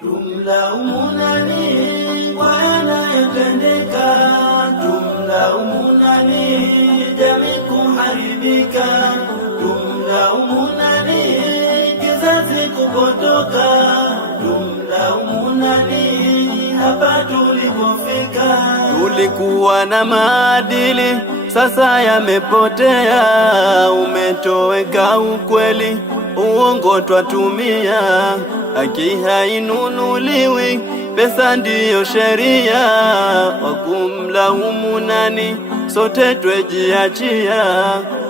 Tumlaumu nani kwa yanayotendeka? Tumlaumu nani jamii kuharibika? Tumlaumu nani kizazi kupotoka? Tumlaumu nani hapa tulipofika? Tulikuwa na maadili, sasa yamepotea. Umetoweka ukweli, uongo twatumia. Haki hainunuliwi, pesa ndiyo sheria. Wakumlaumu nani? Sote twejiachia.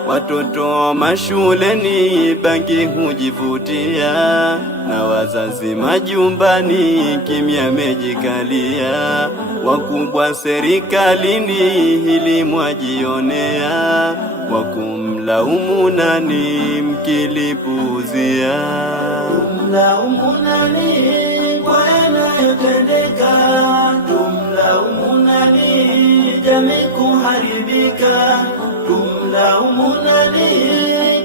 Watoto mashuleni bangi hujivutia, na wazazi majumbani kimya mejikalia. Wakubwa serikalini hili mwajionea. Wakumlaumu nani mkilipuzia? Tumlaumu nani kwa yanayotendeka? Tumlaumu nani jamii kuharibika? Tumlaumu nani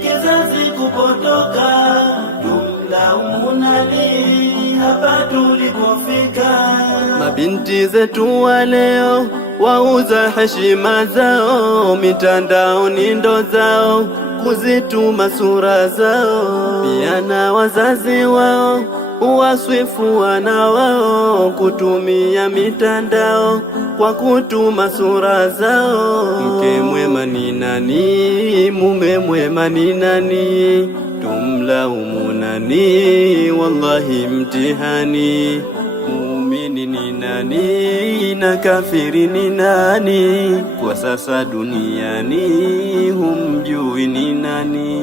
kizazi kupotoka? Tumlaumu nani hapa tulipofika? Mabinti zetu wa leo wauza heshima zao, mitandaoni ndo zao kuzituma sura zao. Pia na wazazi wao uwaswifu wana wao kutumia mitandao kwa kutuma sura zao. Mke mwema ni nani? Mume mwema ni nani? Tumlaumu nani? Wallahi mtihani. Muumini ni nani na kafiri ni nani? Kwa sasa duniani humjui ni nani?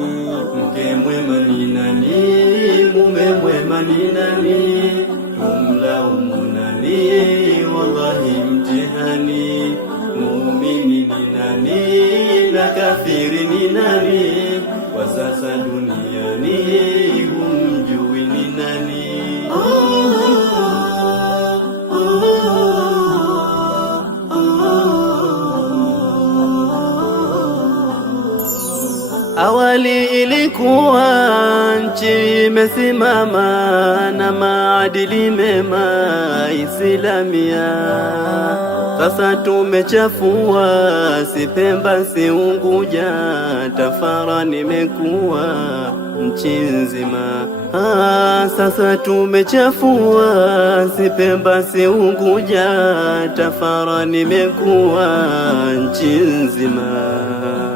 Mke mwema ni nani? Mume mwema ni nani? Tumlaumu nani? Wallahi mtihani. Muumini ni nani na kafiri ni nani? Kwa sasa duniani humjui ni nani? Awali ilikuwa nchi imesimama na maadili mema Islamia. Sasa tumechafua, si Pemba si Unguja, Tafara nimekuwa nchi nzima. Sasa tumechafua, si Pemba si Unguja, Tafara nimekuwa nchi nzima.